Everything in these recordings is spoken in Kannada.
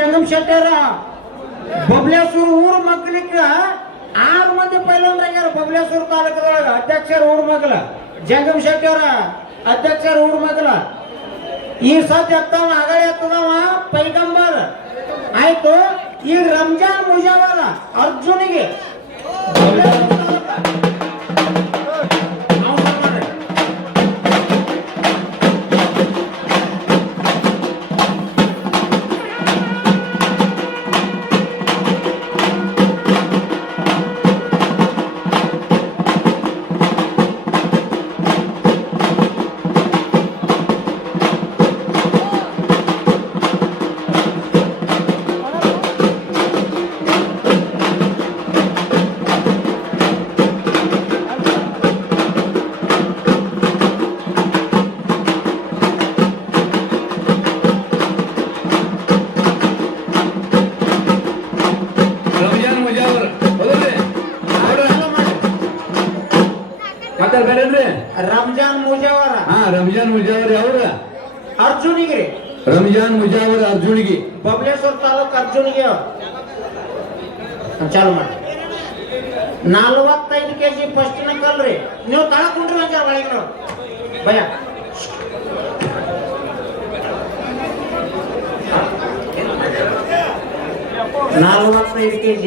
ಜಂಗಮ್ ಶೆಟ್ಟರ ಬಬಲೇಶ್ವರ ಊರ ಮಕ್ಕಳಿಗೆ 6 ಮಂದಿ ಪೈಲಂದ್ರಾಗ್ಯಾರ. ಬಬಲೇಶ್ವರ ತಾಲೂಕದೊಳಗ ಅಧ್ಯಕ್ಷರ ಊರ ಮಗಲ ಜಂಗಮ್ ಶೆಟ್ಟರ ಅಧ್ಯಕ್ಷರ ಊರ ಮಗಲ. ಈ ಸದ್ಯ ಎತ್ತವ ಅಗಳೆ ಎತ್ತದವ ಪೈಗಂಬರ್ ಆಯ್ತು. ಈಗ ರಂಜಾನ್ ಮುಜಾವರ ಅರ್ಜುನಿಗೆ ರಂಜಾನ್ ಮುಜಾವರ. ರಂಜಾನ್ ಮುಜಾವರ್ ಯಾವ್ರ? ಅರ್ಜುನಿಗೆ. ರಂಜಾನ್ ಮುಜಾವರ್ ಅರ್ಜುನಿಗೆ ಬಬಲೇಶ್ವರ ತಾಲೂಕು ಅರ್ಜುನಿಗೆ ಚಾಲು ಮಾಡಿ. 45 kg ಫಸ್ಟ್ ಕಲ್ರಿ. ನೀವು ತಳಕೊಂಡ್ರಿ ಒಂಚಾರ ಒಳಗೆ ಭಯ 45 kg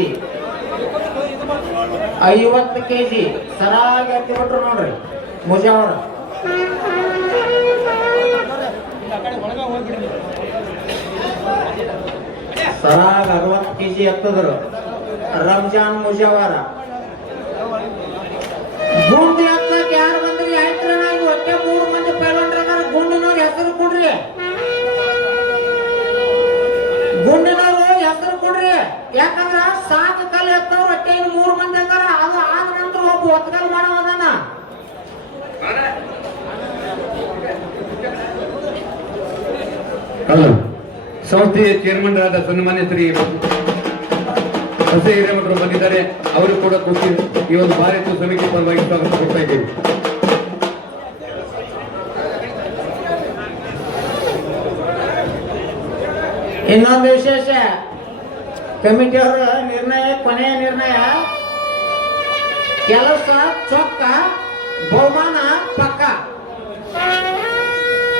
50 kg ಸರಾಗಿ ಹತ್ತಿ ಬಿಟ್ರು ನೋಡ್ರಿ ಮುಜಾವರ. ಸರಾಗ 60 kg ಎತ್ತದ್ರು ರಂಜಾನ್ ಮುಜಾವರ. ಗುಂಡು ಎತ್ತಕ್ಕೆ ಯಾರು ಬಂದ್ರಿ? ಆಯ್ತು ನಾವು ಒಟ್ಟೆ 3 ಮಂದಿ ಪೈಲಂಡ್ರ ಗುಂಡಿನವ್ರ ಹೆಸರು ಕೊಡ್ರಿ. ಗುಂಡಿನವ್ರು ಹೆಸರು ಕೊಡ್ರಿ. ಯಾಕಂದ್ರ 7 ಕಲ್ ಎತ್ತವ್ರು ಒಟ್ಟೆ 3 ಮಂದಿ ಅಂತಾರ. ಅದು ಆದ ನಂತರ ಒಬ್ಬ ಒತ್ತಗಲ್ ಮಾಡೋದನ್ನ ಸಂಸ್ಥೆಯ ಚೇರ್ಮನ್ ಆದ ಸನ್ಮಾನ್ಯ ಶ್ರೀ ಹೊಸ ಹಿರೇಮಠರು ಬಂದಿದ್ದಾರೆ. ಅವರು ಕೂಡ ಖುಷಿ ಈ ಒಂದು ಭಾರತ ಸಮಿತಿ ಪರವಾಗಿ ಸ್ವಾಗತ ಕೊಡ್ತಾ ಇದ್ದೇವೆ. ಇನ್ನೊಂದು ವಿಶೇಷ ಕಮಿಟಿಯವರ ನಿರ್ಣಯ, ಕೊನೆಯ ನಿರ್ಣಯ, ಕೆಲಸ ಚೊಕ್ಕ ಬಹುಮಾನ ಪಕ್ಕ.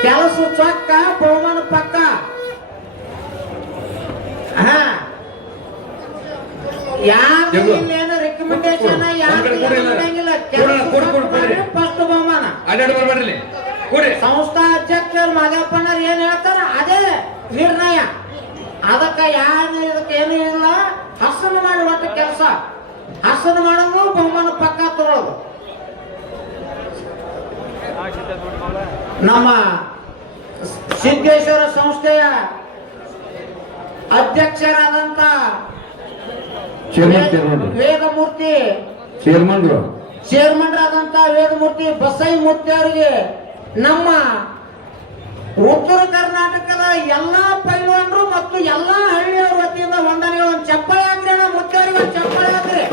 ಕೆಲಸ ಚೊಕ್ಕ ಬಹುಮಾನ ಪಕ್ಕ. ಯಾರು ರೆಕಮೆಂಡೇಶನ್ ಫಸ್ಟ್ ಬಹುಮಾನ. ಸಂಸ್ಥಾ ಅಧ್ಯಕ್ಷರು ಮಾದೇವಪ್ಪನವ್ರು ಏನ್ ಹೇಳ್ತಾರ ಅದೇ ನಿರ್ಣಯ. ಅದಕ್ಕೆ ಇದಕ್ಕೆ ಏನು ಇಲ್ಲ. ಹಸನು ಮಾಡಿ ಒಟ್ಟು ಕೆಲಸ ಹಸನು ಮಾಡೋದು ಬಹುಮಾನ ಪಕ್ಕ ತಗೊಳ್ಳೋದು. ನಮ್ಮ ಸಿದ್ದೇಶ್ವರ ಸಂಸ್ಥೆಯ ಅಧ್ಯಕ್ಷರಾದಂತ ವೇದಮೂರ್ತಿ ಚೇರ್ಮನ್ ಆದಂತ ವೇದಮೂರ್ತಿ ಬಸೈ ಮೂರ್ತಿ ಅವರಿಗೆ ನಮ್ಮ ಉತ್ತರ ಕರ್ನಾಟಕದ ಎಲ್ಲಾ ಪೈಲ್ವಾನರು ಮತ್ತು ಎಲ್ಲಾ ಹಳ್ಳಿಯವರ ವತಿಯಿಂದ ವಂದನೆಗಳು. ಒಂದು ಚಪ್ಪಾಳೆ ಹಾಕ್ರಿ ಅಣ್ಣ, ಮುತ್ತವರಿಗೆ ಒಂದು ಚಪ್ಪಾಳೆ ಹಾಕ್ರಿ.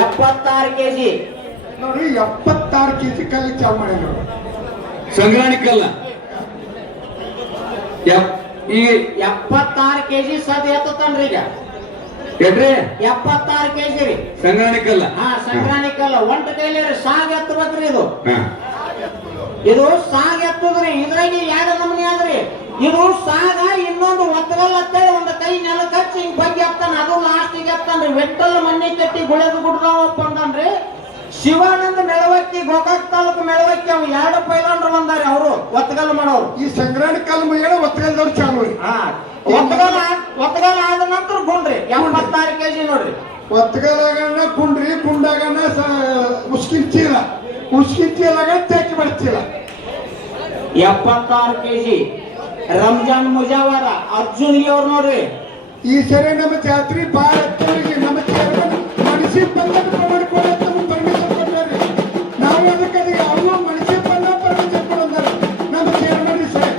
ಎಪ್ಪತ್ತಾರು ಕೆಜಿ ನೋಡ್ರಿ, 76 kg ಕಲ್ಲು ಚಾವ್ ಮಾಡಿ ಸಂಗ್ರಾಣಿ ಕಲ್ಲ. ಈ 76 kg ಸದ್ ಎತ್ತನ್ರಿ. ಈಗ ಎಡ್ರಿ 76 kg ರೀ ಸಂಗ್ರಾಣಿ ಕಲ್ಲ. ಸಂಗ್ರಾಣಿ ಕಲ್ಲ ಒಂಟ ಕೈಲಿ ಸಾಗ್ ಎತ್ತಬೇಕ್ರಿ. ಇದು ಸಾಗ್ ಎತ್ತದ್ರಿ. ಇದ್ರಾಗ 2 ನಮೂನಿ ಆದ್ರಿ. ಇದು ಸಾಗ, ಇನ್ನೊಂದು ಒತ್ತಗಲ್ ಅಂತೇಳಿ ಒಂದು ಕೈ ನೆಲಕ್ಕೆ ಹಚ್ಚಿ ಹಿಂಗ್ ಬಗ್ಗೆ ಎತ್ತಾನ. ಅದು ಲಾಸ್ಟಿಗೆ ಎತ್ತಾನ್ರಿ. ವೆಟ್ಟಲ್ ಮಣ್ಣಿ ಕಟ್ಟಿ ಗುಳೆದು ಗುಡ್ದಾವಪ್ಪ ಅಂದನ್ರಿ. ಶಿವಾನಂದ ಮೆಳವಕ್ಕಿ ಗೋಕಾಕ್ ತಾಲೂಕು ಮೆಳವಕ್ಕಿ ಅವ್ 2 ಪೈಲಾನ್ರು ಬಂದಾರೆ. ಅವರು ಒತ್ತಗಲ್ ಮಾಡೋರು. ಈ ಸಂಗ್ರಾಣಿ ಕಲ್ಲು ಮುಗಿಯೋಣ ಒತ್ತಗಲ್ದವ್ರು ಚಾಲು. ಒತ್ತಗಲ್ ಆದ ನಂತರ ಗುಂಡ್ರಿ 76 kg ನೋಡ್ರಿ. ಒತ್ತಗಲಾಗಣ ಕುಂಡ್ರಿ, ಕುಂಡಾಗಣ ಉಸ್ಕಿನ ಚೀಲ, ಉಸ್ಕಿನ ಚೀಲಾಗ ತೆಕ್ಕಿ ಬಡ್ಚೀಲ. 76 kg ರಂಜಾನ್ ಮುಜಾವರ ಅರ್ಜುನಿಗೆ ಅವ್ರು ನೋಡ್ರಿ. ಈ ಸರಿ ನಮ್ಮ ಜಾತ್ರೆ ಬಾಳ ಹತ್ತವರಿಗೆ ನಮ್ಮ ಚೇರ್ಮನ್ ಮನಸ್ಸಿ ಬಂದಕ್ಕೆ ಮಾಡ್ಕೊಳ್ಳೋ ಪರ್ಮಿಷನ್ ಕೊಟ್ಟಾರೆ. ನಾವು ಅದಕ್ಕೆ ಯಾವ ಮನಸ್ಸಿ ಬಂದ ಪರ್ಮಿಷನ್ ಕೊಡೋದಾರೆ ನಮ್ಮ ಚೇರ್ಮನ್ ಸರಿ.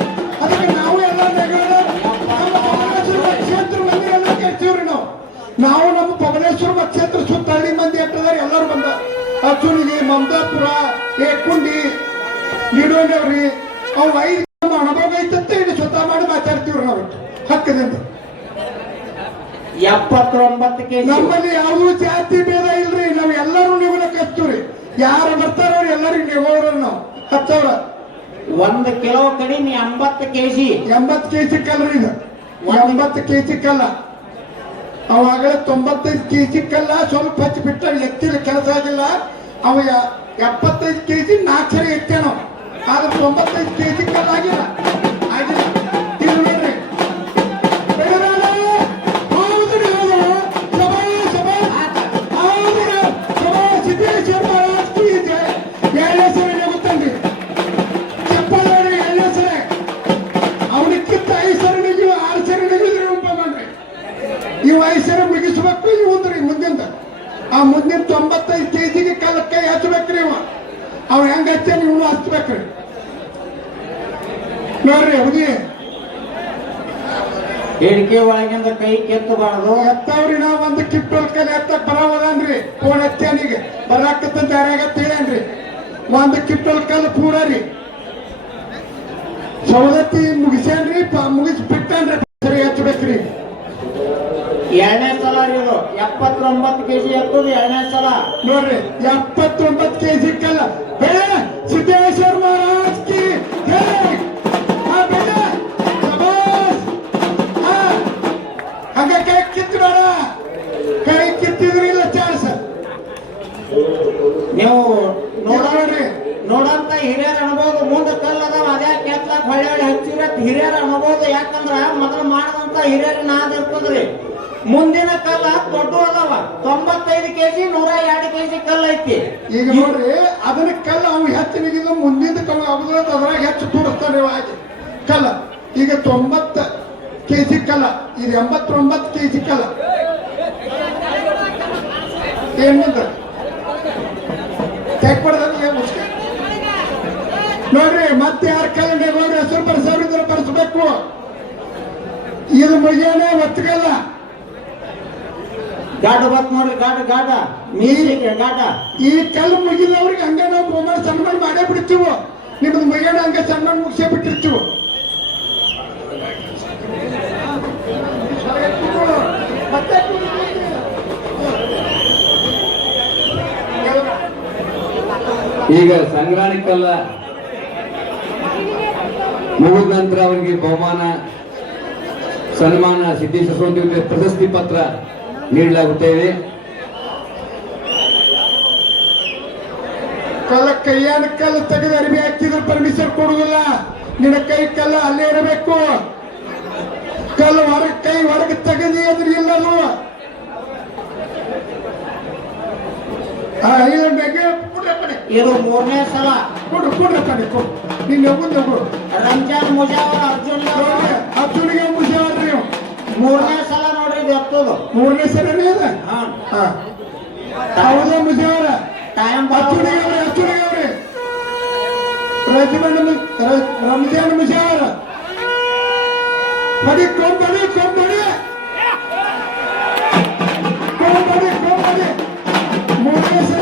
ಅದಕ್ಕೆ ನಾವು ಎಲ್ಲ ಕ್ಷೇತ್ರ ಮಂದಿ ಎಲ್ಲ ಕೇಳ್ತೀವ್ರಿ. ನಾವು ನಮ್ಮ ಬಬಲೇಶ್ವರ ಕ್ಷೇತ್ರ ಸುತ್ತ ಹಳ್ಳಿ ಮಂದಿ ಎಟ್ಟದಾರೆ ಎಲ್ಲರೂ ಬಂದ ಅಚ್ಚುನಿಗೆ ಮಮದಾಪುರ ಏಕುಂಡಿ ನಿಡೋಣವ್ರಿ ಅವು 5 ಅನುಭವ ಐತಂತ ಇನ್ನು ಸ್ವತಃ ಮಾಡಿ ಮಾತಾಡ್ತೀವ್ರಿ ನಾವು ಹಕ್ಕದಿಂದ 79 ಕೆಜಿ ನಮ್ಮಲ್ಲಿ ಯಾವುದೂ ಜಾತಿ ಭೇದ ಇಲ್ರಿ ನಾವ್ ಎಲ್ಲರೂ ನಿಗೋಲಕ್ ಹಚ್ತೀವ್ರಿ ಯಾರು ಬರ್ತಾರ ಎಲ್ಲರಿಗೂ ನಿಗೋರ ನಾವು 10,000 1 ಕಿಲೋ ಕಡಿಮೆ 80 ಕೆಜಿ 80 ಕೆಜಿ ಕಲ್ರಿ ಇದು 80 ಕೆಜಿ ಕಲ್ಲ ಅವಾಗಲೇ 95 ಕೆಜಿ ಕಲ್ಲ ಸ್ವಲ್ಪ ಹಚ್ಚಿ ಬಿಟ್ಟ ಎತ್ತಿದ ಕೆಲಸ ಆಗಿಲ್ಲ ಅವ 75 ಕೆಜಿ 4 ಸರಿ ಎತ್ತೇನೋ ಆದ್ರೆ 95 ಕೆಜಿ ಕಲ್ಲ ಆಗಿಲ್ಲ ಆಗಿಲ್ಲ ಇದು ನೋಡ್ರಿ ಬೆಳಗಾವಿ ಹೌದ್ರಿ ಹೌದು ಸಭಾ ಸಭಾ ಹೌದ್ರಿ ಸಭಾ ಸಿದ್ದೇಶ್ವರ ಮಹಾರಾಜ್ ಇದೆ 2 ಸರಿ ಗೊತ್ತಂದ್ರಿ ಚಪ್ಪಾಳೆ 2 ಸರಿ ಅವನಿಕ್ಕಿಂತ 5 ಸರಿ ನೀವು 6 ಸರಿ ನಿಗಿದ್ರಿ ಉಂಪ ಮಾಡ್ರಿ ಇವು 5 ಸರಿ ಮುಗಿಸ್ಬೇಕು ಇವುದ್ರಿ ಮುಂದಿಂದ ಆ ಮುಂದಿನ 95 ಕೆಜಿಗೆ ಕೈ ಹಚ್ಬೇಕ್ರಿ ಅವ ಹೆಂಗ ಹಚ್ಚ ನೀವು ಹಚ್ಬೇಕ್ರಿ ನೋಡ್ರಿ ಹುಡುಗಿ ಹೇಳಿಕೆ ಒಳಗಿಂದ ಕೈ ಕೆತ್ತಬಾರದು ಎತ್ತವ್ರಿ ನಾವ್ ಒಂದು ಕಿಪ್ಪಲ್ ಕಲೆ ಎತ್ತಕ್ ಬರೋದನ್ರಿ ಫೋನ್ ಹಚ್ಚಾನಿಗೆ ಬರಾಕತ್ತಂತ ಯಾರಾಗತ್ತ ಹೇಳೇನ್ರಿ ಒಂದು ಕಿಪ್ಪಲ್ ಕಲ್ ಪೂರ ರೀ ಸವದತ್ತಿ ಮುಗಿಸ್ಯಾನ್ರಿ ಮುಗಿಸಿ ಬಿಟ್ಟನ್ರಿ ಸರಿ ಹಚ್ಬೇಕ್ರಿ 2ನೇ ಸಲ ರೀ ಇದು 79 ಕೆಜಿ ಎತ್ತದು 2ನೇ ಸಲ ನೋಡ್ರಿ 79 ಕೆಜಿ ಕಲ್ಲ ಬೇಡ ಸಿದ್ದೇಶ್ವರ ಮಹಾರಾಜ್ ಕಿ ಜೈ ಬೇಡ ಶಬಾಸ್ ಹಂಗ ಕೈ ಕಿತ್ತಬೇಡ ಕೈ ಕಿತ್ತಿದ್ರಿ ಇಲ್ಲ ಚಾನ್ಸ್ ನೀವು ನೋಡ್ರಿ ನೋಡಂತ ಹಿರಿಯರ ಅನ್ಬೋದು ಮುಂದೆ ಕಲ್ ಅದಾವ ಅದೇ ಕೆತ್ಲಾಕ್ ಹೊಳ್ಳಿ ಹಚ್ಚಿರ ಹಿರಿಯರ ಅನ್ಬೋದು ಯಾಕಂದ್ರ ಮೊದಲು ಮಾಡದಂತ ಹಿರಿಯರ ನಾದ ಇರ್ತದ್ರಿ ಮುಂದಿನ ಕಲ್ಲ ದೊಡ್ಡ ಅದಾವ 95 ಕೆಜಿ 102 ಕೆಜಿ ಕಲ್ಲ ಐತಿ ಈಗ ನೋಡ್ರಿ ಅದನ್ನ ಕಲ್ಲ ಅವು ಹೆಚ್ಚಿನಿಗಿದ ಮುಂದಿನ ಕಲ್ಲ ಅದ್ರಾಗ ಹೆಚ್ಚು ತೋರಿಸ್ತಾನೆ ಕಲ್ಲ ಈಗ 90 ಕೆಜಿ ಕಲ್ಲ ಇದು 89 ಕೆಜಿ ಕಲ್ಲ ಏನ್ ನೋಡ್ರಿ ಮತ್ತೆ ಯಾರ ಕಲ್ಲ ನೋಡ್ರಿ ಹೆಸರು ಬರ್ಸವ್ರಿದ್ರೆ ಬರ್ಸ್ಬೇಕು ಇದು ಮುಗಿಯನೇ ಒತ್ತಿಗಲ್ಲ ಗಾಡ ಬತ್ ನೋಡ್ರಿ ಗಾಡ ಮೀಸಿಗೆ ಗಾಡ ಈ ಕಲ್ಲು ಮುಗಿದವ್ರಿಗೆ ಹಂಗ ನಾವು ಬಹುಮಾನ ಸನ್ಮಾನ ಮಾಡೇ ಬಿಡ್ತೀವಿ ನಿಮ್ದು ಮುಗಿಯೋಣ ಹಂಗ ಸನ್ಮಾನ ಮುಗಿಸೇ ಬಿಟ್ಟಿರ್ತೀವಿ ಈಗ ಸಂಗ್ರಾಣಿಕಲ್ಲ ಮುಗಿದ ನಂತರ ಅವರಿಗೆ ಬಹುಮಾನ ಸನ್ಮಾನ ಸಿದ್ದೇಶ್ವರ ಸ್ವಾಮಿ ಪ್ರಶಸ್ತಿ ಪತ್ರ ನೀಡಲಾಗುತ್ತೇವೆ. ಕೈಯಾನ ಕಲ್ಲು ತೆಗೆದು ಅರಿವಿ ಹಾಕಿದ್ರೆ ಪರ್ಮಿಷನ್ ಕೊಡುದಿಲ್ಲ ನಿನ್ನ ಕೈ ಕಲ್ಲ ಅಲ್ಲೇ ಇರಬೇಕು ಕಲ್ಲು ಕೈ ಹೊರಗೆ ತೆಗೆದಿ ಅದ್ರ ಇಲ್ಲದು ಇದು 3ನೇ ಸಲ ಕೊಡ್ರಪ್ಪ ನೀನ್ ಹೋಗು ರಂಜಾನ್ ಮುಜಾವರ್ ಅರ್ಜುನಿಗೆ ಮುಗಿಸವ್ರಿ ನೀವು 3ನೇ ಸಲ ನೋಡ್ರಿ ಇದು ಎತ್ತದು 3ನೇ ಸಲ ಅದ ಹೌದ ಮುಗಿಸವ್ರ ಟೈಮ್ ಅರ್ಜುನಿಗೆ ರಂಜಾನ್ ಮುಜಾವರ ಬಡಿ ಕೊಂಬಡಿ 3ನೇ ಸಲ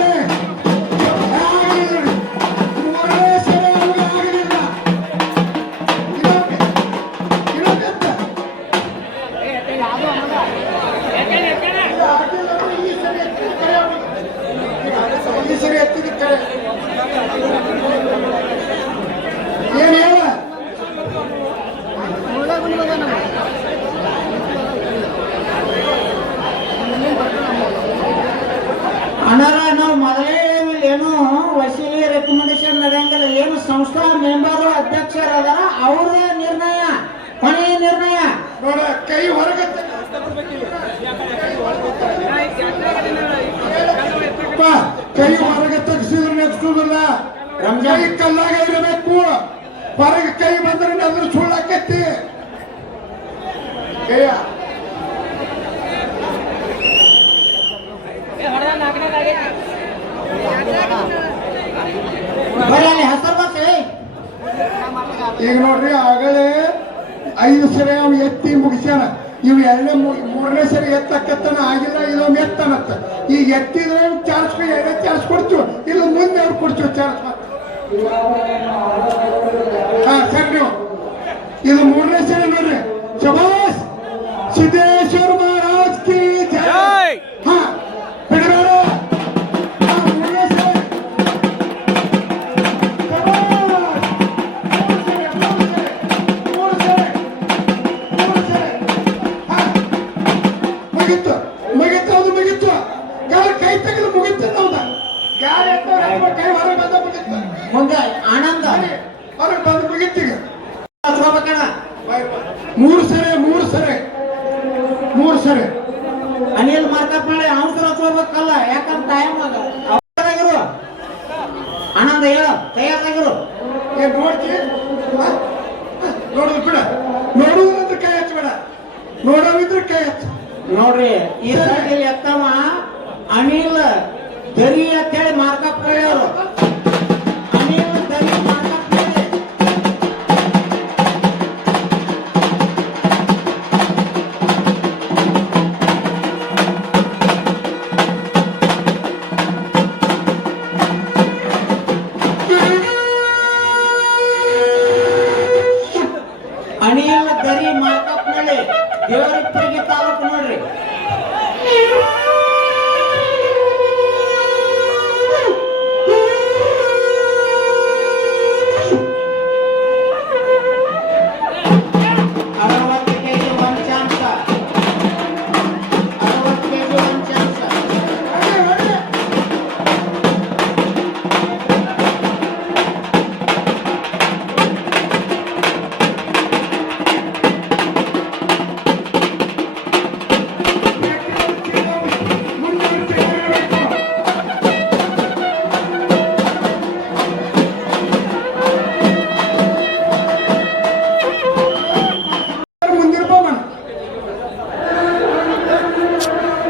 ಏನ್ ಹೇಳ ಅಣ್ಣಾರ ನಾವು ಮೊದಲೇ ಏನು ವಸೀಲಿ ರೆಕಮೆಂಡೇಶನ್ ನಡೆಯಂಗಿಲ್ಲ ಏನು ಸಂಸ್ಥಾ ಮೆಂಬರು ಅಧ್ಯಕ್ಷರು ಅದಾರ ಅವ್ರದೇ ನಿರ್ಣಯ ಕೊನೆಯ ನಿರ್ಣಯ ನೋಡ ಕೈ ಹೊರಗೆ ಕೈ ಹೊರಗೆ ತೆಗಿಸಿದ್ರೆ ನೆಕ್ಸ್ಟುದಿಲ್ಲ ಕೈ ಕಲ್ಲಾಗ ಇರಬೇಕು ಹೊರಗೆ ಕೈ ಬಂದ್ರೆ ಅದ್ರ ಸುಳ್ಳಾಕೈತಿ ಕೈಯ ಬರೀ ಅಲ್ಲಿ ಹೆಸರು ಬರ್ತೀವಿ ಈಗ ನೋಡ್ರಿ ಆಗಲೇ 5 ಸರಿ ಅವ್ ಎತ್ತಿ ಮುಗಿಸ್ಯಾನ. ಇವ್ ಮೂರನೇ ಸರಿ ಎತ್ತಕ್ಕತ್ತನ ಆಗಿಲ್ಲ, ಇದೊಮ್ಮೆ ಎತ್ತನತ್ತ. ಈಗ ಎತ್ತಿದ್ರೆ ಚಾರ್ಜ್ ಎರಡನೇ ಚಾರ್ಜ್ ಕೊಡ್ತೀವಿ, ಇಲ್ಲ ಮುಂದೆ ಅವ್ರು ಕೊಡ್ತೀವಿ ಚಾರ್ಜ್. ಹಾ ಸರಿ ನೀವು ಇದು ಮೂರನೇ ಸರಿ ನೋಡ್ರಿ. ಶಬಾಸ್ ಸಿದ್ದೇಶ್ವರ ಮಹಾರಾಜ್ ಕಿ ಜೈ. ಹಾ ಬಿಡಬೇಡ. ಮೂರನೇ ಸರಿ ಮುಗಿತ್ತು ಮುಗಿತ್ತು, ಅದು ಮುಗಿತ್ತು. ಗಾಳಿ ಕೈ ತೆಗೆದು ಮುಗಿತ್ತು. ಹೌದಾ ಗಾಳಿ ಕೈ ಹೊರಗೆ ಬಂದ ಮುಗಿತ್ತು. ಮುಂದೆ ಆನಂದ ಹೊರಗೆ ಬಂದು ಮುಗಿತ್ತು. ಈಗ ಹಚ್ಕೋಬೇಕಣ್ಣ. 3 ಸರಿ 3 ಸರಿ 3 ಸರಿ ಅನಿಲ್ ಮಾರ್ಕಪ್ ಮಾಡಿ ಅವಸರ ಹಚ್ಕೋಬೇಕಲ್ಲ, ಯಾಕಂದ್ರೆ ಟೈಮ್ ಆಗಿರು. ಆನಂದ ಹೇಳ ತಯಾರಾಗಿರು. ನೋಡ್ತಿ ನೋಡುದು ಬಿಡ, ನೋಡುವುದಂದ್ರೆ ಕೈ ಹಚ್ಚಬೇಡ, ನೋಡೋವಿದ್ರೆ ಕೈ ಹಚ್ಚ. ನೋಡ್ರಿ ಈ ಸೈಡ್ ಎತ್ತವ ಅನಿಲ್ ದರಿ ಅಂತೇಳಿ ಮಾರ್ಕಪ್ ಹೇಳೋರು. ಅನಿಲ್ ದರಿ ಮಾರ್ಕಪ್ ಹೇಳಿ ಅನಿಲ್ ದರಿ ಮಾರ್ಕಪ್ ನಲ್ಲಿ ದೇವರಿಪ್ಪರಿಗೆ ತಾಲೂಕು ನೋಡ್ರಿ.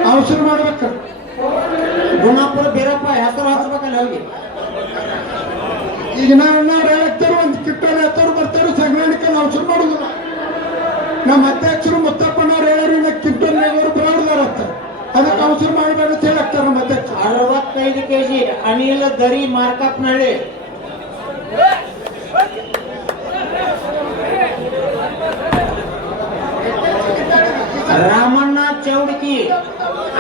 ಅವಸರ ಮಾಡ್ಬೇಕು. ಗುಣಪುರ ಬೀರಪ್ಪ ಹೆಸರು ಹಚ್ಬೇಕಲ್ಲ ಹೋಗಿ. ಈಗ ನಾವು ಹೇಳ್ತಾರು ಒಂದು ಕಿಟ್ಟಲ್ಲಿ ಎತ್ತರು ಬರ್ತಾರು ಸಂಗ್ರಹಣಿಕೆ ಅವಸರ ಮಾಡುದಿಲ್ಲ. ನಮ್ಮ ಅಧ್ಯಕ್ಷರು ಮುತ್ತಪ್ಪನವ್ರು ಹೇಳಿದ್ರು ಕಿಟ್ಟಲ್ಲಿ ಅವರು ಬರೋದಾರತ್ತ, ಅದಕ್ಕೆ ಅವಸರ ಮಾಡಬೇಡ ಅಂತ ಹೇಳಕ್ತಾರ ನಮ್ಮ ಅಧ್ಯಕ್ಷರು. 65 kg ಅನಿಲ್ ದರಿ ಮಾರ್ಕಪ್ ನಳ್ಳಿ. ರಾಮಣ್ಣ ಚೌಡಕಿ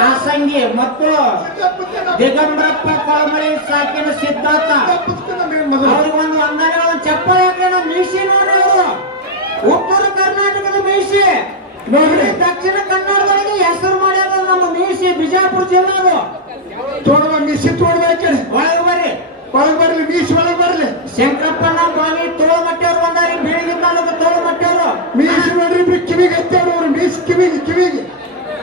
ಆಸಂಗಿ ಮತ್ತು ದಿಗಂಬರಪ್ಪ ಕೊಳಮಳಿ ಸಾಕಿನ ಸಿದ್ಧಾರ್ಥ ಅವ್ರಿಗೆ ಒಂದು ವಂದನೆ. ಚಪ್ಪಲ್ ಹಾಕೋಣ ಮೀಸಿ ನೋಡ್ರಿ. ಅವರು ಉತ್ತರ ಕರ್ನಾಟಕದ ಮೀಸಿ ನೋಡ್ರಿ, ದಕ್ಷಿಣ ಕನ್ನಡದೊಳಗೆ ಹೆಸರು ಮಾಡ್ಯಾರ ನಮ್ಮ ಮೀಸಿ. ಬಿಜಾಪುರ ಜಿಲ್ಲಾದು ತೋಡುವ ಮಿಸಿ ತೋಡ್ಬೇಕೆ. ಒಳಗೆ ಬರ್ರಿ, ಒಳಗೆ ಬರ್ಲಿ ಮೀಸಿ ಒಳಗೆ ಬರ್ಲಿ. ಶಂಕರಪ್ಪನ ಬಾವಿ ತೋಳಮಟ್ಟಿಯವ್ರು ಬಂದಾರಿ. ಬೀಳಿಗೆ ತಾಲೂಕು ತೋಳಮಟ್ಟಿಯವರು ಮೀಸಿ ನೋಡ್ರಿ ಕಿವಿಗೆ ಹತ್ತಾರು ಅವ್ರು ಮೀಸಿ ಕಿವಿಗೆ.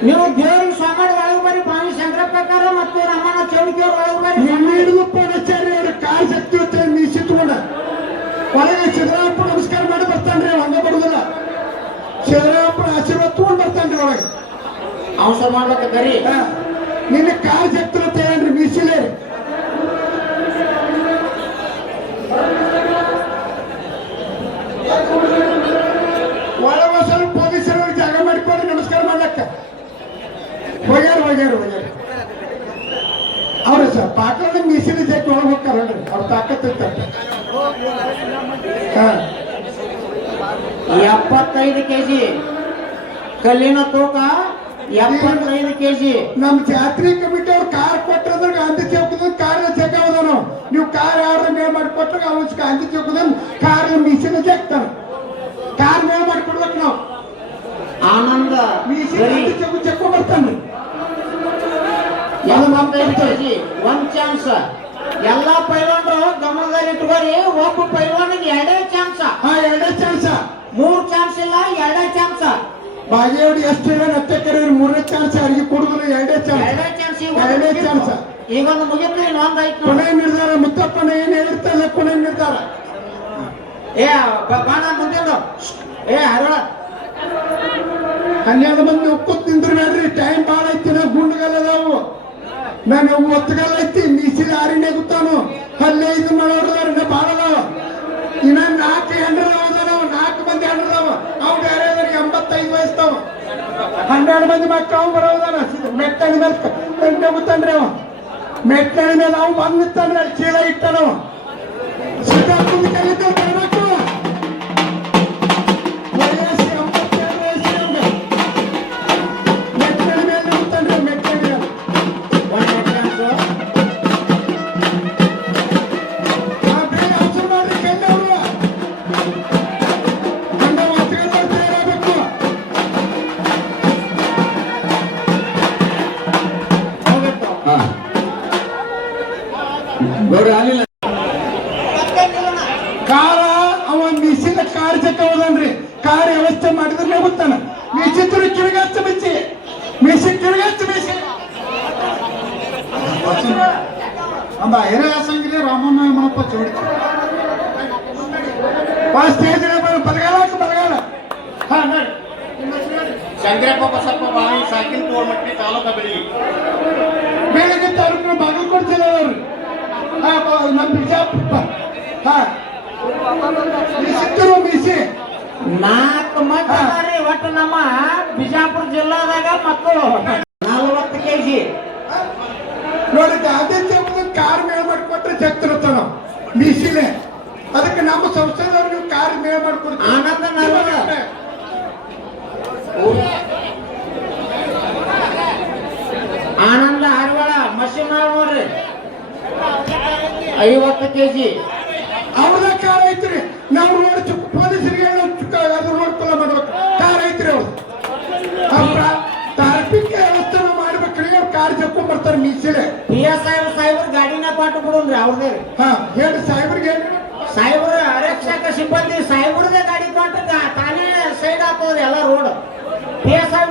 ನೀವು ದೇವರಿಗೆ ಸ್ವಾಮಿ ಒಳಗೆ ಬರ್ರಿ. ಬಾವಿ ಶಂಕರಪ್ಪಕಾರ ಮತ್ತು ರಮಣ ಚೌಡಿಕೆಯವ್ರು ಒಳಗೆ ಬರ್ರಿ. ಹಿಡಿದು ಪಾದಚಾರಿ ಅವ್ರ ಕಾಲ್ ಶಕ್ತಿ ಹೊತ್ತ ಮೀಸಿ ತಗೊಂಡ ಒಳಗೆ ಸಿದ್ದರಾಮಪ್ಪ ನಮಸ್ಕಾರ ಮಾಡಿ ಬರ್ತಾನ್ರಿ. ಹಂಗ ಬರುದಿಲ್ಲ, ಸಿದ್ದರಾಮಪ್ಪನ ಆಶೀರ್ವಾದ ತಗೊಂಡ್ ಬರ್ತಾನ್ರಿ ಒಳಗೆ. ಅವಸರ ಮಾಡ್ಬೇಕ ಕರಿ. ನಿನ್ನ ಕಾಲ್ ಶಕ್ತಿ ಹೊತ್ತ ಏನ್ರಿ ಮೀಸಿಲೇ ರೀ. ಒಳಗೆ ಸ್ವಲ್ಪ ಪೊಲೀಸರು ಜಾಗ ಮಾಡಿಕೊಂಡು ನಮಸ್ಕಾರ ಮಾಡ್ಲಕ್ಕ ಹೋಗ್ಯಾರ. ಅವ್ರ ಸರ್ ಪಾಕದ ಮೀಸಿನ ಜಗ್ಗಿ ಒಳಗೆ ಹೋಗ್ತಾರಲ್ರಿ, ಅವ್ರ ತಾಕತ್ ಇರ್ತಾರೆ. 75 kg ಕಲ್ಲಿನ ತೂಕ 75 kg. ನಮ್ ಜಾತ್ರೆ ಕಮಿಟಿ ಅವ್ರು ಕಾರ್ ಕೊಟ್ಟದ್ರ ಗಾಂಧಿ ಚೌಕದ ಕಾರ್ ಜಗ್ಗವದ. ನೀವು ಕಾರ್ ಯಾರು ಮೇಲ್ ಮಾಡಿಕೊಟ್ರ ಅವ್ರ ಗಾಂಧಿ ಚೌಕದ ಕಾರ್ ಮೀಸಿನ ಜಗ್ತಾರ. ಕಾರ್ ಮೇಲ್ ಮಾಡಿಕೊಡ್ಬೇಕು ನಾವು. ಆನಂದ ಮೀಸಿ ದರಿ ಗಾಂಧಿ ಚೌಕ ಜಗ್ಕೊಂಡ್ ಬರ್ತಾನ್ರಿ. 75 kg ಒಂದ್ ಚಾನ್ಸ್. ಎಲ್ಲಾ ಪೈಲವಾನರು ಗಮನದಲ್ಲಿ ಇಟ್ಕೋರಿ. ಒಬ್ಬ ಪೈಲವಾನಿಗೆ 2 ಚಾನ್ಸ್. ಎರಡೇ ಚಾನ್ಸ. 3 ಚಾನ್ಸ್ ಇಲ್ಲ, 2 ಚಾನ್ಸ್. ಬಾಗೇವಾಡಿ ಎಷ್ಟು ಹೇಳ ನತ್ತೆ ಕರೀರಿ 3ನೇ ಚಾನ್ಸ್. ಯಾರಿಗೆ ಕೊಡುದಿಲ್ಲ, 2 ಚಾನ್ಸ್. 2 ಚಾನ್ಸ್. ಎರಡೇ ಚಾನ್ಸ್. ಈಗ ಒಂದು ಮುಗಿತು, ಇನ್ನೊಂದು ಐತಿ. ಕೊನೆ ನಿರ್ಧಾರ ಮುತ್ತಪ್ಪನ ಏನ್ ಹೇಳಿರ್ತಲ್ಲ ಕೊನೆ ನಿರ್ಧಾರ. ಏ ಬಾಣ ಮುಂದಿನ ಹರಳ 12 ಮಂದಿ ಒಕ್ಕೂತ್ ನಿಂದ್ರಬೇಡ್ರಿ. ಟೈಮ್ ಭಾಳ ಐತಿ. ಗುಂಡುಗಲ್ಲದಾವು ನಾನು ಒತ್ತಗಲ್ಲ ಐತಿ. ಮೀಸಿದ ಆರಿನೇ ಗೊತ್ತಾನು. 15 ಮಾಡೋರ್ದಾರ ಭಾಳ ಅದಾವ. ಇನ್ನ 4 ಹೆಂಡ್ರದಾವ. 4 ಮಂದಿ ಹೆಂಡ್ರದಾವ. ಅವ್ 12 ಮಂದಿ ಮಕ್ಕಳು ಬರೋದಾನ ಮೆಟ್ಟಣಿ ಮೇಲೆ ಕಂಡೆ ಮುತ್ತನ್ರಿ ಅವ ಮೆಟ್ಟಣಿ ಮೇಲೆ ಅವ್ ಬಂದ್ ನಿಂತಾನ್ರಿ ಅಲ್ಲಿ ಚೀಲ ಇಟ್ಟನವ ಸಿದ್ದಾಪುರದ ಕೈಲಿದ್ದು ಬರ್ಬೇಕು ವಯಸ್ಸು 82 ವಯಸ್ಸು ಅವ್ನಿಗೆ. ಮೆಟ್ಟಣಿ ಮೇಲೆ ನಿಂತಾನ್ರಿ ಮೆಟ್ಟಣಿ ಮೇಲೆ ಬೇಗ ಅವಸರ ಮಾಡ್ರಿ ಕಂಡೆ ಅವ್ರು ಕಂಡ ಮಾತುಗಳು ತಯಾರಾಗಬೇಕು ಹಾ ಗೌಡ್ರ ಆಗ್ಲಿಲ್ಲ ಕಾರ ಅವ ಮಿಸಿದ ಕಾರ್ ಚಕ್ಕ ಹೋದನ್ರಿ ಕಾರ್ ವ್ಯವಸ್ಥೆ ಮಾಡಿದ್ರೆ ಗೊತ್ತಾನ ಮಿಸಿದ್ರು ಕಿವಿಗಚ್ಚ ಬಿಚ್ಚಿ ಮಿಸಿ ಕಿವಿಗಚ್ಚ ಮಿಸಿ ಅಂಬ ಹಿರಿಯ ಸಂಗಿರಿ ರಾಮಣ್ಣ ಮನಪ್ಪ ಚೋಡಿ ಸ್ಟೇಜ್ ಬಲಗಾಲ ಹಾ ನೋಡಿ ಶಂಕರಪ್ಪ ಬಸಪ್ಪ ಬಾವಿ ಸಾಕಿನ ತೋರ್ಮಟ್ಟಿ ತಾಲೂಕ ಬೆಳಿ ಬೆಳಿಗ್ಗೆ ತಾಲೂಕಿನ ಬಾಗಲಕೋಟೆ ಜಿಲ್ಲೆ ಅವ್ರು ಹಾ ನಮ್ಮ ಬಿಜಾಪುರ ಹಾ ಮಿಸಿದ್ರು ಮಿಸಿ 4 ಮಂದಿ ಅದಾರಿ ಒಟ್ಟು ನಮ್ಮ ಬಿಜಾಪುರ ಜಿಲ್ಲಾದಾಗ ಮತ್ತು 40 ಕೆಜಿ ನೋಡಿ ಅದೇ ಕಾರ್ ಮೇಳ ಮಾಡಿಕೊಟ್ರೆ ಜಗ್ತಿರುತ್ತಾನ ಮಿಸಿಲೆ ಅದಕ್ಕೆ ನಮ್ಮ ಸಂಸ್ಥೆದವ್ರಿಗೆ ಕಾರ್ ಮೇಳ ಮಾಡಿಕೊಡ್ತೀವಿ ಆನಂದ ನಲ್ವದ ಆನಂದ ಹಾರವಾಳ ಮಷೀನ್ ನೋಡ್ರಿ 50 ಕೆಜಿ ಅವ್ರದ ಕಾರ್ ಐತ್ರಿ ನಾವು ರೋಡ್ ಪೊಲೀಸರಿಗೆ ಅದು ನೋಡ್ಕೊಲ್ಲ ಮಾಡ್ಬೇಕು ಕಾರ್ ಐತ್ರಿ ಅವ್ರು ಟ್ರಾಫಿಕ್ ವ್ಯವಸ್ಥೆ ಮಾಡ್ಬೇಕ್ರಿ ಅವ್ರು ಕಾರ್ ಜಕ್ಕೊಂಡ್ ಬರ್ತಾರೆ ಮೀಸಿಲೆ PSI ಸಾಹೇಬ್ರ ಗಾಡಿನ ಪಾಠ ಕೊಡೋನ್ರಿ ಅವ್ರದೇ ಹಾ ಹೇಳಿ ಸಾಹೇಬ್ರಿಗೆ ಹೇಳಿ ಸಾಹೇಬ್ರ ಆರಕ್ಷಕ ಸಿಬ್ಬಂದಿ ಸಾಹೇಬ್ರದೇ ಗಾಡಿ ಪಾಠ ತಾನೇ ಸೈಡ್ ಹಾಕೋದ್ರಿ ಎಲ್ಲ ರೋಡ್ PSI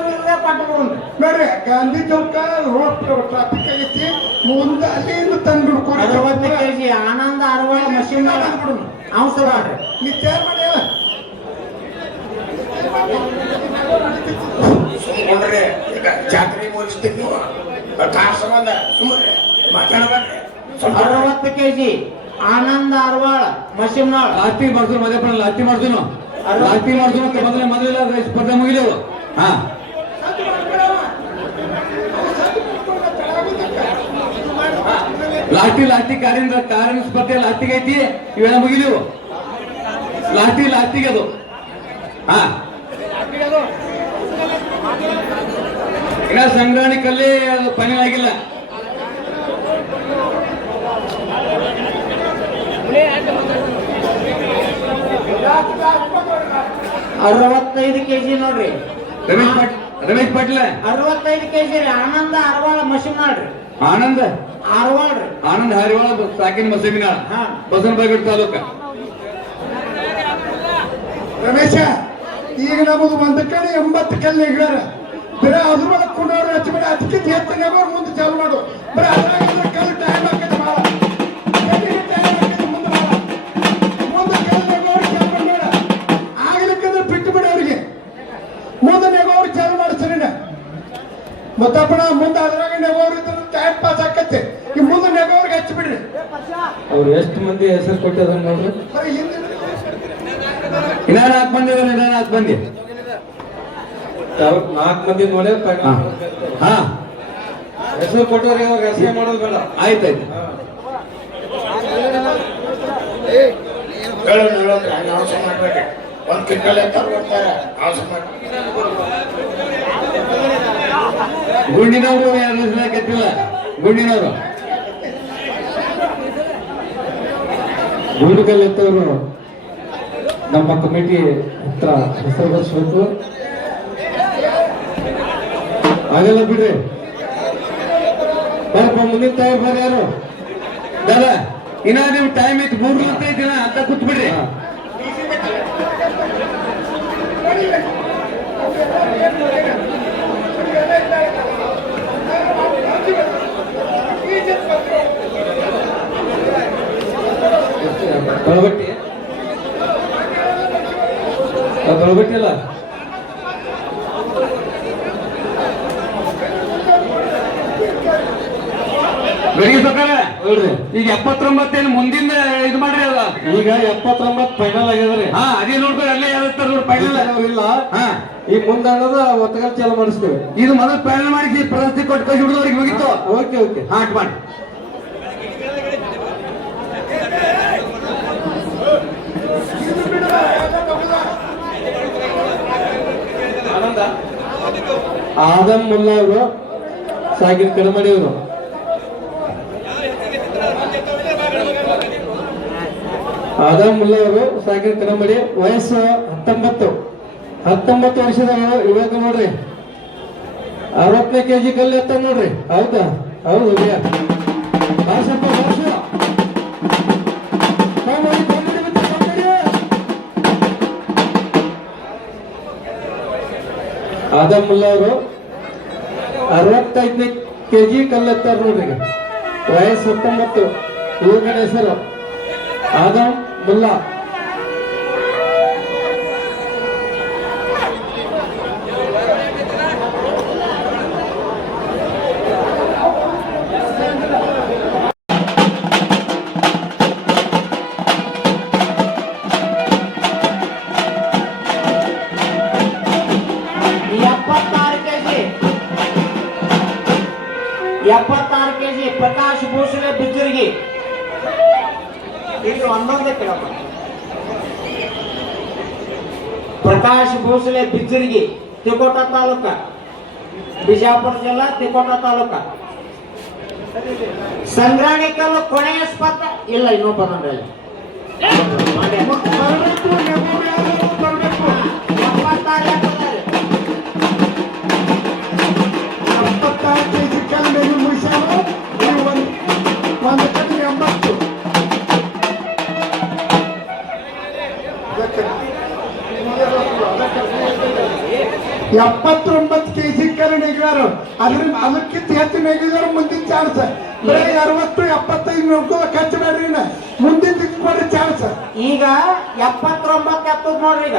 ಪಾಠ ಕೊಡೋನ್ರಿ ನೋಡ್ರಿ ಗಾಂಧಿ ಚೌಕ ರೋಡ್ ಟ್ರಾಫಿಕ್ ಆಗೈತಿ ಮುಂದೆ ಅಲ್ಲಿಂದ ತಂದು 60 ಕೆಜಿ ಆನಂದ ಹಾರವಾಳ ಮಷೀನ್ ಅವಸರ ಮಾಡ್ರಿ ನೀ ತಯಾರು ಮಾಡಿ ಸುಮ್ಮನೆ ಈಗ ಜಾತ್ರೆ ಮುಗಿಸ್ತೀನಿ ನೀವು ಕಾರ್ ಸಂಬಂಧ ಸುಮ್ಮನೆ ಮಾತಾಡಬೇಡ್ರಿ 60 ಕೆಜಿ ಆನಂದ ಹಾರವಾಳ ಮಷೀನ್ ಲಾಸ್ಟಿ ಮಾಡ್ಸೋಣ ಮಧ್ಯ ಲಾಸ್ಟಿ ಮಾಡ್ಸೋಣ ಲಾಸ್ಟಿ ಮಾಡ್ಸೋಣ ಮೊದಲ ಸ್ಪರ್ಧೆ ಮುಗಿದೆವು ಹಾ ಲಾಸ್ಟಿ ಕಾರಿನ ಸ್ಪರ್ಧೆ ಲಾಸ್ಟಿಗೆ ಐತಿ ಇವೆಲ್ಲ ಮುಗಿದೆವು ಲಾಸ್ಟಿಗೆ ಅದು ಹಾ ಇನ್ನ ಸಂಗ್ರಹಣೆ ಕಲ್ಲಿ ಅದು ಫೈನಲ್ ಆಗಿಲ್ಲ ಅರವತ್ತೈದು ಕೆಜಿ ನೋಡ್ರಿ ರಮೇಶ್ ಪಾಟೀಲ 65 ಕೆಜಿ ರೀ ಆನಂದ ಹಾರವಾಳ ಮಷೀನ್ ನೋಡ್ರಿ ಆನಂದ ಹಾರವಾಳ ರೀ ಆನಂದ್ ಹಾರಿವಾಳ ಸಾಕಿನ ಮಸೀಮಿನಾಳ ಹಾ. ಬಸವನಬಾಗೇಡ್ ತಾಲೂಕ ರಮೇಶ ಈಗ ನಮ್ಮದು ಒಂದು ಕಡೆ 80 ಕಲ್ಲು ಇಗ್ಯಾರ ಬರೀ ಅದ್ರ ಒಳಗೆ ಕೊಂಡವ್ರು ಹಚ್ಚಿಬಿಡಿ ಅದಕ್ಕೆ ಹೆಚ್ಚಿನ ಮುಂದೆ ಚಾಲು ಮಾಡು ಬರೀ ಅದ್ರಾಗ ಕಲ್ಲು ಟೈಮ್ ಹಾಕೈತೆ ಭಾಳ ಟೈಮ್ ಹಾಕೈತೆ ಮುಂದೆ ಭಾಳ ಮುಂದೆ ಕಲ್ಲು ನೆಗೋರು ಚಾಲು ಮಾಡಬೇಡ ಆಗ್ಲಿಕ್ಕಂದ್ರೆ ಬಿಟ್ಟು ಬಿಡಿ ಅವ್ರಿಗೆ ಮುಂದೆ ನೆಗೋರು ಚಾಲು ಮಾಡಿಸ್ರಿ ಮತ್ತಪ್ಪಣ ಮುಂದೆ ಅದ್ರಾಗ ನೆಗೋರು ಇದ್ರೆ ಟೈಮ್ ಪಾಸ್ ಆಕೈತೆ ಈ ಮುಂದೆ ನೆಗೋರ್ಗೆ ಹಚ್ಚಿಬಿಡ್ರಿ ಅವ್ರು ಎಷ್ಟು ಮಂದಿ ಹೆಸರು ಕೊಟ್ಟಿದಾರೆ ನೋಡ್ರಿ ಬರೀ ಹಿಂದೆ ಇನ್ನ 4 ಮಂದಿ ಇದಾರೆ, ಇನ್ನ 4 ಮಂದಿ 4 ಮಂದಿ ನೋಡಿ ಹಾ ಹೆಸರು ಕೊಟ್ಟವ್ರಿಗೆ ಇವಾಗ ಹೆಸರು ಮಾಡೋದು ಬೇಡ. ಆಯ್ತಾಯ್ತು ಹೇಳೋದ್ರೆ ಅವಸರ ಮಾಡ್ಬೇಡ್ರಿ ಒಂದು ಕಿಂಟಲ್ ಎತ್ತಾರು ಕೊಡ್ತಾರೆ ಅವಸರ ಮಾಡಿ ಗುಂಡಿನವರು ಯಾರು ಕೆತ್ತಿಲ್ಲ ಗುಂಡಿನವರು ಗುಂಡುಕಲ್ ಎತ್ತವರು ನಮ್ಮ ಕಮಿಟಿ ಹತ್ರ ಹೆಸರು ಬರ್ಸ್ಬೇಕು. ಆಗಲ್ಲ ಬಿಡ್ರಿ ಬರಪ್ಪ ಮುಂದಿನ ತಯಾರು ಬರ್ರಿ ಯಾರು ದಾದ ಇನ್ನ ನಿಮ್ ಟೈಮ್ ಐತಿ 3 ದಿನ ಅಂತ ಕೂತ್ ಬಿಡ್ರಿ ತೊಳಬಟ್ಟಿ ತೊಳಬಟ್ಟಿ ಅಲ್ಲ ಬೆಳಿಗ್ಗೆ ಸಕಾಲ ನೋಡ್ರಿ ಈಗ 79 ಮುಂದಿನ ಇದು ಮಾಡ್ರಿ ಅಲ್ಲ ಈಗ 79 ಫೈನಲ್ ಆಗ್ಯದ್ರಿ. ಹಾ ಅದೇ ನೋಡ್ರಿ ಅಲ್ಲೇ ಯಾವ್ದಾರ ನೋಡಿ ಫೈನಲ್ ಇಲ್ಲ ಹಾ ಈಗ ಮುಂದೆ ಅನ್ನೋದು ಒತ್ತಗಲ್ ಚಾಲು ಮಾಡಿಸ್ತೇವೆ. ಇದು ಮೊದಲು ಫೈನಲ್ ಮಾಡಿಸಿ ಪ್ರಶಸ್ತಿ ಕೊಟ್ಟು ಕೈ ಹಿಡಿದವ್ರಿಗೆ ಮುಗಿತು. ಓಕೆ ಓಕೆ ಹಾಟ್ ಮಾಡಿ ಆದಮ್ ಮುಲ್ಲಾ ಅವರು ಸಾಗಿರ್ ಕಡಮಡಿ ಅವರು. ಆದಮ್ ಮುಲ್ಲಾ ಅವರು ಸಾಗಿರ್ ಕಡಮಡಿ, ವಯಸ್ಸು 19 ವರ್ಷದವರು. ಇವಾಗ ನೋಡ್ರಿ 60 kg ಕಲ್ಲು ಎತ್ತ ನೋಡ್ರಿ. ಹೌದಾ? ಹೌದು ಭಯ್ಯ. ಭಾಷಪ್ಪ ಭಾಷ ಆದಮ್ ಮುಲ್ಲಾ ಅವರು 65 kg ಕಲ್ಲು ಎತ್ತಾರ ನೋಡ್ರಿ. ವಯಸ್ಸು 19. ಇವ್ರ ಹೆಸರು ಆದಮ್ ಮುಲ್ಲಾ. ಎಪ್ಪತ್ತಾರು ಕೆಜಿ ಪ್ರಕಾಶ್ ಭೂಷಣೆ ಬಿಜ್ಜರ್ಗಿ. ಇದು 11 ಕಿಲೋ. ಪ್ರಕಾಶ್ ಭೂಷಣೆ ಬಿಜ್ಜರ್ಗಿ, ತಿಕೋಟ ತಾಲೂಕ, ಬಿಜಾಪುರ ಜಿಲ್ಲಾ, ತಿಕೋಟ ತಾಲೂಕ. ಸಂಗ್ರಾಣಿ ಕಲ್ಲು ಕೊನೆಯ ಸ್ಪರ್ಧ ಇಲ್ಲ, ಇನ್ನೊಬ್ಬ ಬಂದ್ರಿ. 76 kg ಕಲ್ಲು ಮೇಲೆ ಮುಗಿಸ್ಯಾವ. ಒಂದು ಕಡೆ 80. 79 kg ಕಲ್ಲು ನೆಗ್ಯಾರು. ಅದಕ್ಕಿಂತ ಹೆಚ್ಚು ನೆಗಿದಾರ ಮುಂದಿನ ಚಾನ್ಸ್. ಬರೀ 60 75 ನೋಡ್ಕೋದ ಖರ್ಚು ಬೇಡ್ರಿ. ಮುಂದಿನ ಕೊಡ್ರಿ ಚಾನ್ಸ್. ಈಗ 79 ಎತ್ತದ ನೋಡ್ರಿ. ಈಗ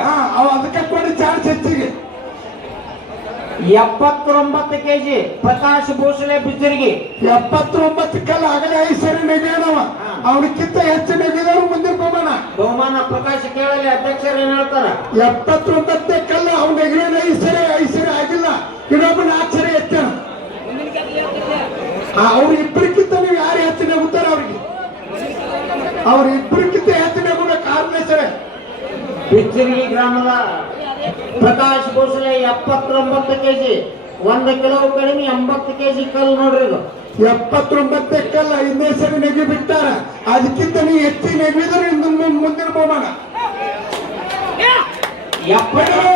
ಅದಕ್ಕೆ ಕೊಡ್ರಿ ಚಾನ್ಸ್ ಹೆಚ್ಚಿಗೆ. 79 ಕೆಜಿ ಪ್ರಕಾಶ್ ಭೂಷಣೆ ಬಿಜ್ಜರ್ಗಿ. 79 ಕಲ್ಲು ಆಗಲೇ 5 ಸರಿ ನೆಗ್ಯಾನವ. ಅವನಕ್ಕಿಂತ ಹೆಚ್ಚು ನೆಗಿದಾರು ಮುಂದಿನ ಬಹುಮಾನ. ಬಹುಮಾನ ಪ್ರಕಾಶ್ ಕೇಳಲಿ ಅಧ್ಯಕ್ಷರು ಏನ್ ಹೇಳ್ತಾರ? 79 ಕಲ್ಲು ಅವ್ನ ನೆಗಿನ 5 ಸರಿ ಆಗಿಲ್ಲ. ಇನ್ನೊಬ್ಬ 4 ಸರಿ ಎತ್ತಾನ. ಅವ್ರ ಇಬ್ಬರಿಗಿಂತ ನೀವು ಯಾರು ಹೆಚ್ಚು ನೆಗುತ್ತಾರ? ಅವ್ರ ಇಬ್ಬರಿಗಿಂತ ಹೆಚ್ಚು ನೆಗುವ ಕಾರಣ ಸರಿ. ಬಿಜ್ಜರ್ಗಿ ಗ್ರಾಮದ ಪ್ರಕಾಶ್ ಭೂಷಣೆ 79 ಕೆಜಿ, 1 ಕಿಲೋ ಕಡಿಮೆ 80 ಕೆಜಿ ಕಲ್ಲು ನೋಡ್ರಿ. ಇದು 79 ಕಲ್ಲು 5ನೇ ಸರಿ ನೆಗಿ ಬಿಟ್ಟಾರ. ಅದಕ್ಕಿಂತ ನೀವು ಹೆಚ್ಚಿಗೆ ನೆಗಿದ್ರೆ ಮುಂದಿನ ಬಹುಮಾನ. 70